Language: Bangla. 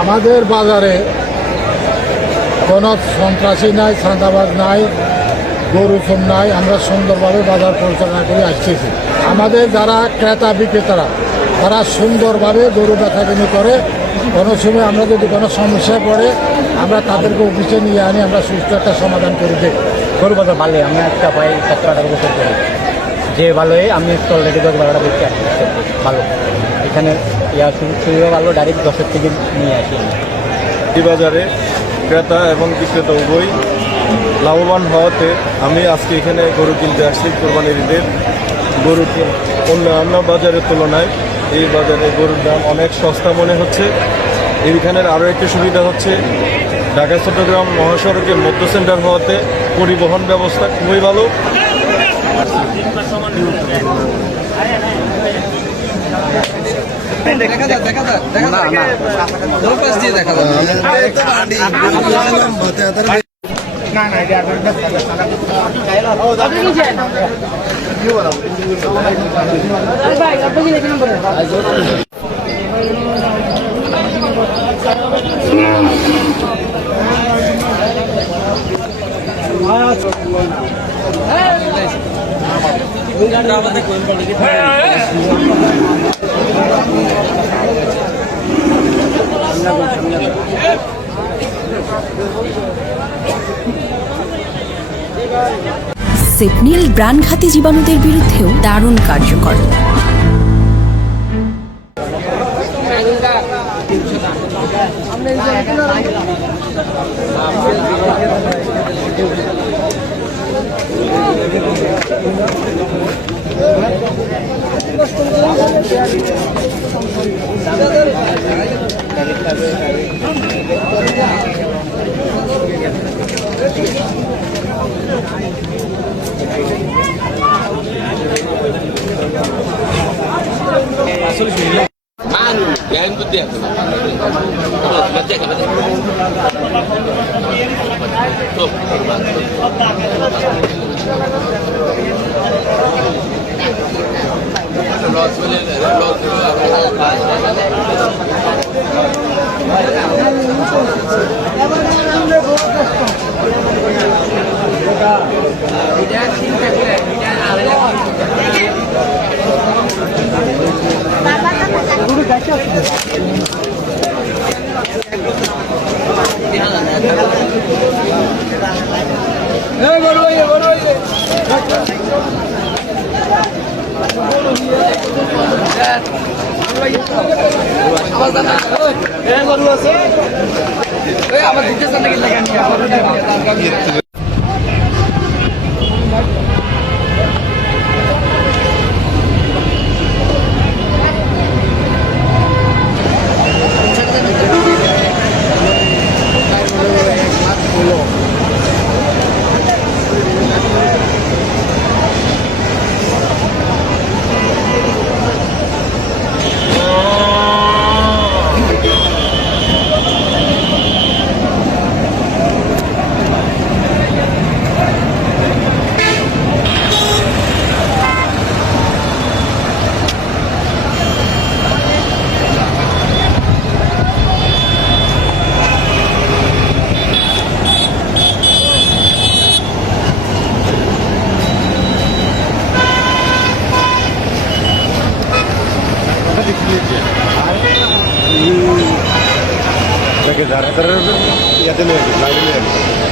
আমাদের বাজারে কোনো সন্ত্রাসী নাই, চাঁদাবাজ নাই, গরু চোর নাই। আমরা সুন্দরভাবে বাজার পরিচালনা করে আসতেছি। আমাদের যারা ক্রেতা বিক্রেতারা তারা সুন্দরভাবে গরু বেচাকেনি করে। কোনো সময় আমরা যদি কোনো সমস্যায় পড়ে আমরা তাদেরকে অফিসে নিয়ে আনি, আমরা সুস্থ একটা সমাধান করে দিই। গরু বাজার ভালো, আমি একটা পাই 17-18 বছর করি, যে ভালোই আমি অলরেডি 10-12টা বেশি আসছি। ভালো এখানে সুবিধা ভালো, ডাইরেক্ট 10-এর থেকে নিয়ে আসি। এই বাজারে ক্রেতা এবং বিক্রেতা উভয় লাভবান হওয়াতে আমি আজকে এখানে গরু কিনতে আসছি। কোরবানির ঈদের গরু অন্য বাজারের তুলনায় এই বাজারে গরুর দাম অনেক সস্তা মনে হচ্ছে। এইখানের আরও একটি সুবিধা হচ্ছে ঢাকা চট্টগ্রাম মহাসড়কের মধ্য সেন্টার হওয়াতে পরিবহন ব্যবস্থা খুবই ভালো। সেপনিল প্রাণঘাতী জীবাণুদের বিরুদ্ধেও দারুণ কার্যকর। যারা ইয়াতে নিয়ে আসবে, লাইনে নিয়ে আসবে।